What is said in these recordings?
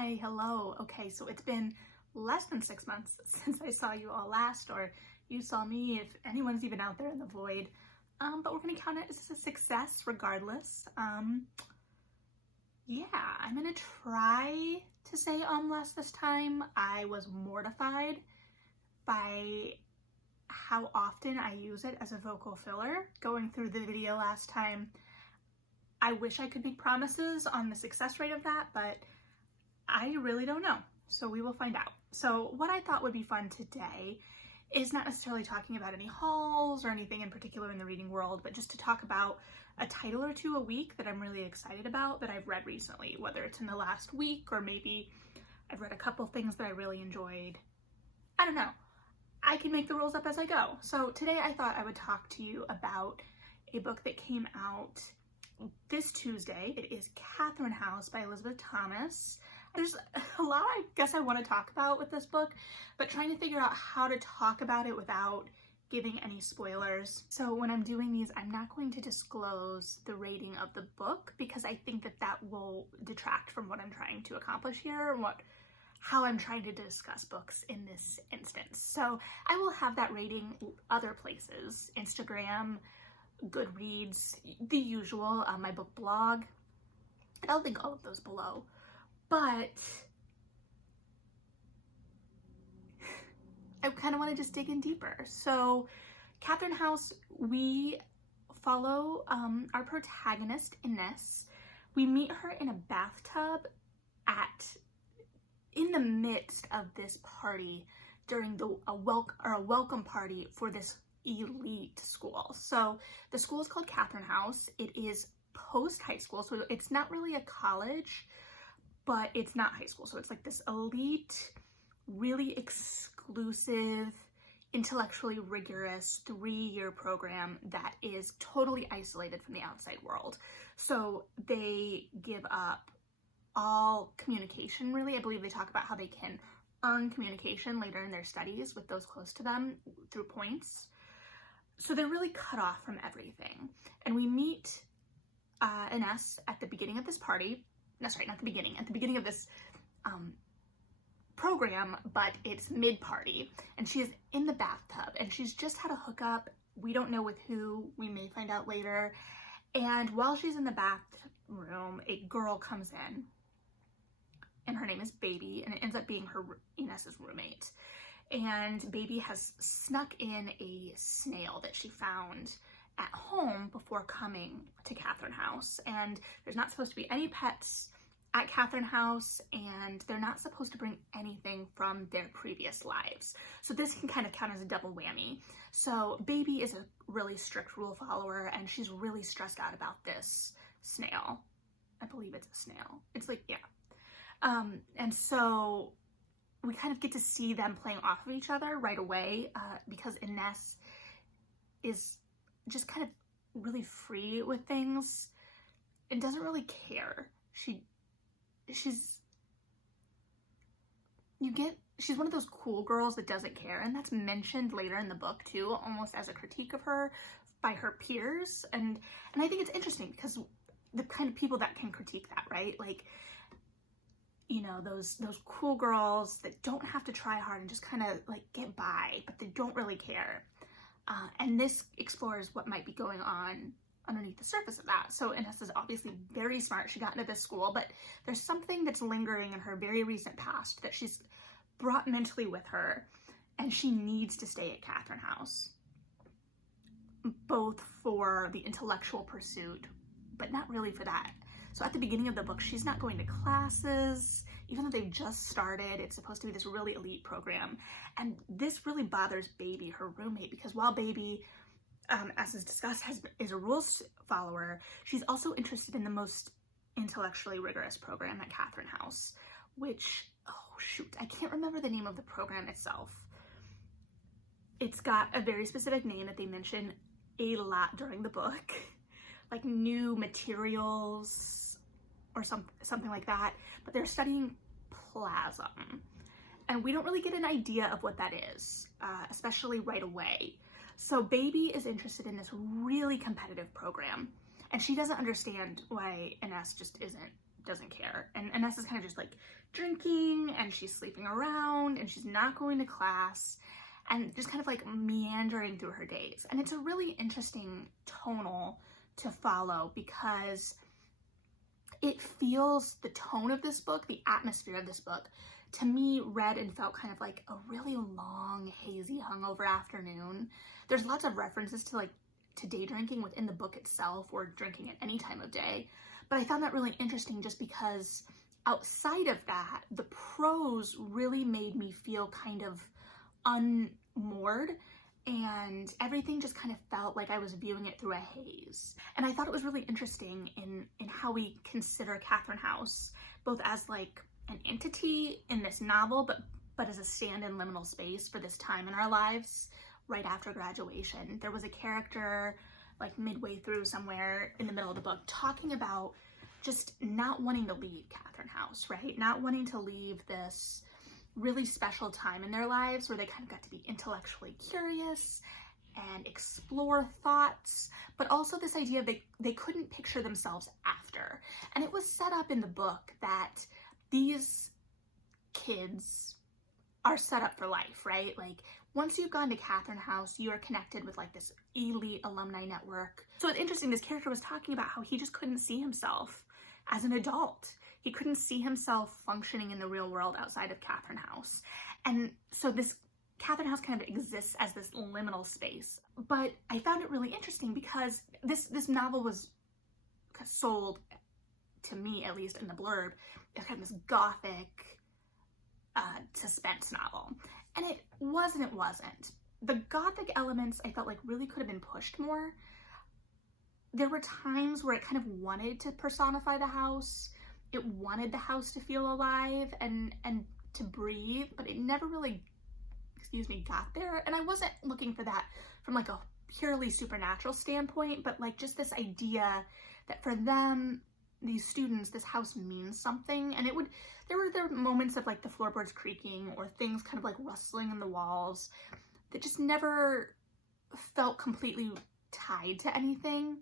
Hi, hello. Okay, so it's been less than 6 months since I saw you all last, or you saw me, if anyone's even out there in the void. But we're gonna count it as a success regardless. Yeah, I'm gonna try to say less this time. I was mortified by how often I use it as a vocal filler going through the video last time. I wish I could make promises on the success rate of that, but I really don't know. So we will find out. So what I thought would be fun today is not necessarily talking about any hauls or anything in particular in the reading world, but just to talk about a title or two a week that I'm really excited about that I've read recently, whether it's in the last week or maybe I've read a couple things that I really enjoyed. I don't know. I can make the rules up as I go. So today I thought I would talk to you about a book that came out this Tuesday. It is Catherine House by Elisabeth Thomas. There's a lot I guess I want to talk about with this book, but trying to figure out how to talk about it without giving any spoilers. So when I'm doing these, I'm not going to disclose the rating of the book because I think that that will detract from what I'm trying to accomplish here and how I'm trying to discuss books in this instance. So I will have that rating other places, Instagram, Goodreads, the usual, my book blog. I'll link all of those below. But I kind of want to just dig in deeper. So Catherine House, we follow our protagonist, Ines. We meet her in a bathtub in the midst of this party during a welcome party for this elite school. So the school is called Catherine House. It is post high school, so it's not really a college, but it's not high school. So it's like this elite, really exclusive, intellectually rigorous 3-year program that is totally isolated from the outside world. So they give up all communication, really. I believe they talk about how they can earn communication later in their studies with those close to them through points. So they're really cut off from everything. And we meet Ines at the beginning of this party. No, sorry, not the beginning. At the beginning of this program, but it's mid-party. And she is in the bathtub and she's just had a hookup. We don't know with who. We may find out later. And while she's in the bathroom, a girl comes in. And her name is Baby, and it ends up being Ines's roommate. And Baby has snuck in a snail that she found at home before coming to Catherine House. And there's not supposed to be any pets at Catherine House, and they're not supposed to bring anything from their previous lives. So this can kind of count as a double whammy. So Baby is a really strict rule follower, and she's really stressed out about this snail. I believe it's a snail. It's like, yeah. And so we kind of get to see them playing off of each other right away because Ines is just kind of really free with things and doesn't really care. She's one of those cool girls that doesn't care, and that's mentioned later in the book too, almost as a critique of her by her peers. And I think it's interesting because the kind of people that can critique that, right? Like, you know, those cool girls that don't have to try hard and just kind of like get by, but they don't really care. And this explores what might be going on underneath the surface of that. So Ines is obviously very smart. She got into this school, but there's something that's lingering in her very recent past that she's brought mentally with her, and she needs to stay at Catherine House, both for the intellectual pursuit, but not really for that. So at the beginning of the book, she's not going to classes, even though they've just started. It's supposed to be this really elite program. And this really bothers Baby, her roommate, because while Baby, as is discussed, is a rules follower, she's also interested in the most intellectually rigorous program at Catherine House, which, oh shoot, I can't remember the name of the program itself. It's got a very specific name that they mention a lot during the book, like new materials or something like that, but they're studying plasm. And we don't really get an idea of what that is, especially right away. So Baby is interested in this really competitive program, and she doesn't understand why Ines just isn't doesn't care. And Nessa's kind of just like drinking, and she's sleeping around, and she's not going to class, and just kind of like meandering through her days. And it's a really interesting tonal to follow because it feels, the tone of this book, the atmosphere of this book, to me read and felt kind of like a really long, hazy, hungover afternoon. There's lots of references to day drinking within the book itself, or drinking at any time of day. But I found that really interesting just because outside of that, the prose really made me feel kind of unmoored, and everything just kind of felt like I was viewing it through a haze. And I thought it was really interesting in how we consider Catherine House, both as like an entity in this novel, but as a stand in liminal space for this time in our lives right after graduation. There was a character like midway through, somewhere in the middle of the book, talking about just not wanting to leave Catherine House, right? Not wanting to leave this really special time in their lives where they kind of got to be intellectually curious and explore thoughts, but also this idea of they couldn't picture themselves after. And it was set up in the book that these kids are set up for life, right? Like once you've gone to Catherine House, you are connected with like this elite alumni network. So it's interesting, this character was talking about how he just couldn't see himself as an adult. He couldn't see himself functioning in the real world outside of Catherine House. And so this Catherine House kind of exists as this liminal space. But I found it really interesting because this novel was sold, to me at least in the blurb, as kind of this gothic suspense novel. And it wasn't. The gothic elements I felt like really could have been pushed more. There were times where it kind of wanted to personify the house. It wanted the house to feel alive and to breathe, but it never really, got there. And I wasn't looking for that from like a purely supernatural standpoint, but like just this idea that for them, these students, this house means something. And there were moments of like the floorboards creaking or things kind of like rustling in the walls that just never felt completely tied to anything.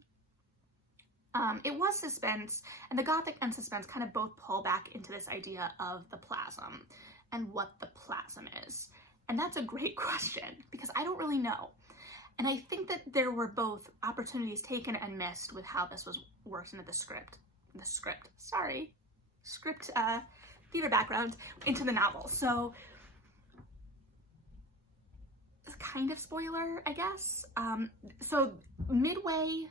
It was suspense, and the gothic and suspense kind of both pull back into this idea of the plasm and what the plasm is. And that's a great question because I don't really know. And I think that there were both opportunities taken and missed with how this was worked into the script, theater background into the novel. So it's kind of spoiler, I guess. So midway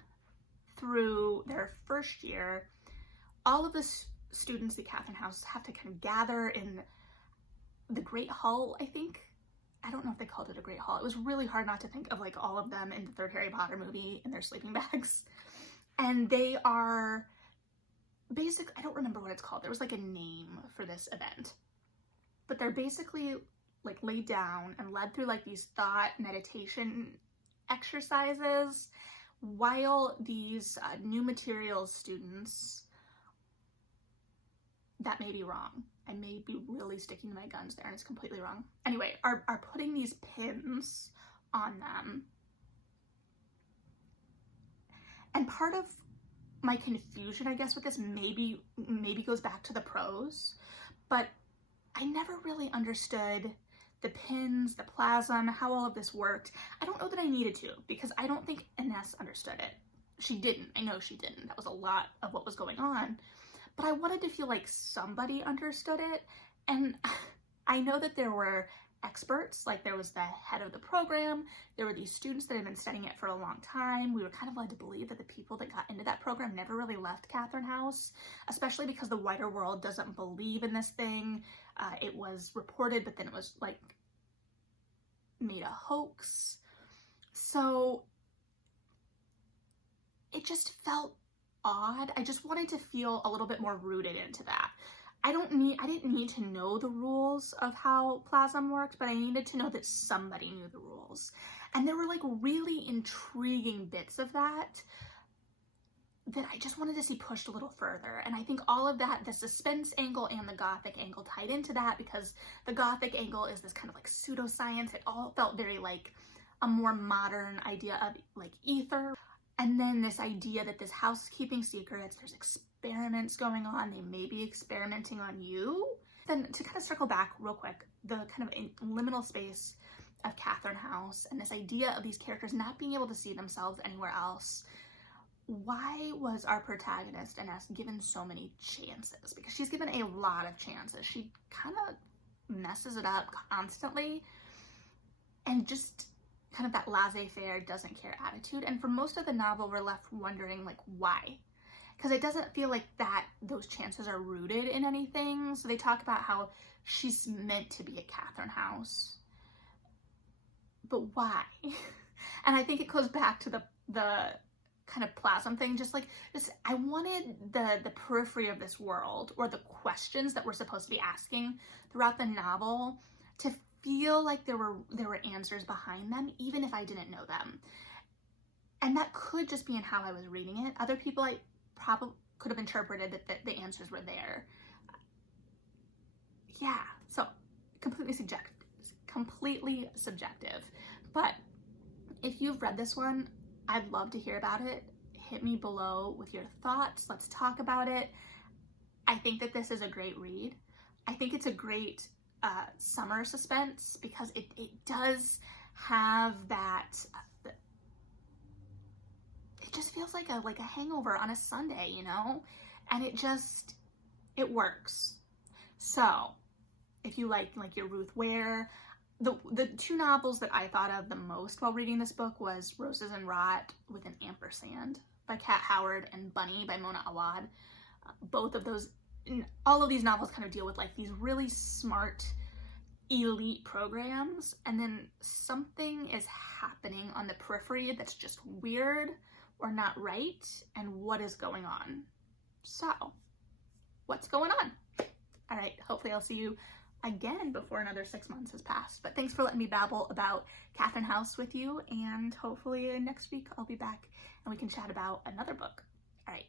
through their first year, all of the students at Catherine House have to kind of gather in the Great Hall, I think. I don't know if they called it a Great Hall. It was really hard not to think of like all of them in the third Harry Potter movie in their sleeping bags. And they are basically, I don't remember what it's called. There was like a name for this event. But they're basically like laid down and led through like these thought meditation exercises while these new materials students, that may be wrong. I may be really sticking to my guns there and it's completely wrong. Anyway, are putting these pins on them. And part of my confusion, I guess, with this maybe goes back to the prose, but I never really understood the pins, the plasm, how all of this worked. I don't know that I needed to, because I don't think Ines understood it. She didn't. I know she didn't. That was a lot of what was going on. But I wanted to feel like somebody understood it. And I know that there were experts, like there was the head of the program, there were these students that had been studying it for a long time. We were kind of led to believe that the people that got into that program never really left Catherine House, especially because the wider world doesn't believe in this thing. It was reported, but then it was like made a hoax. So it just felt odd. I just wanted to feel a little bit more rooted into that. I didn't need to know the rules of how plasm worked, but I needed to know that somebody knew the rules. And there were like really intriguing bits of that I just wanted to see pushed a little further. And I think all of that, the suspense angle and the gothic angle tied into that, because the gothic angle is this kind of like pseudoscience. It all felt very like a more modern idea of like ether. And then this idea that this house is keeping secrets, there's experiments going on, they may be experimenting on you. Then to kind of circle back real quick, the kind of liminal space of Catherine House and this idea of these characters not being able to see themselves anywhere else. Why was our protagonist, Ines, given so many chances? Because she's given a lot of chances. She kind of messes it up constantly, and just kind of that laissez-faire, doesn't care attitude. And for most of the novel, we're left wondering, like, why? Because it doesn't feel like that those chances are rooted in anything. So they talk about how she's meant to be at Catherine House, but why? And I think it goes back to the kind of plasm thing, just I wanted the periphery of this world, or the questions that we're supposed to be asking throughout the novel, to feel like there were answers behind them, even if I didn't know them. And that could just be in how I was reading it. Other people, I probably could have interpreted that the answers were there. Yeah, so completely subjective. But if you've read this one, I'd love to hear about it. Hit me below with your thoughts. Let's talk about it. I think that this is a great read. I think it's a great summer suspense, because it does have that, it just feels like a hangover on a Sunday, you know? And it works. So if you like your Ruth Ware, the two novels that I thought of the most while reading this book was Roses and Rot with an Ampersand by Kat Howard and Bunny by Mona Awad. Both of those, all of these novels kind of deal with these really smart elite programs, and then something is happening on the periphery that's just weird or not right, and what is going on? So, what's going on? All right, hopefully I'll see you again before another 6 months has passed. But thanks for letting me babble about Catherine House with you, and hopefully next week I'll be back and we can chat about another book. All right.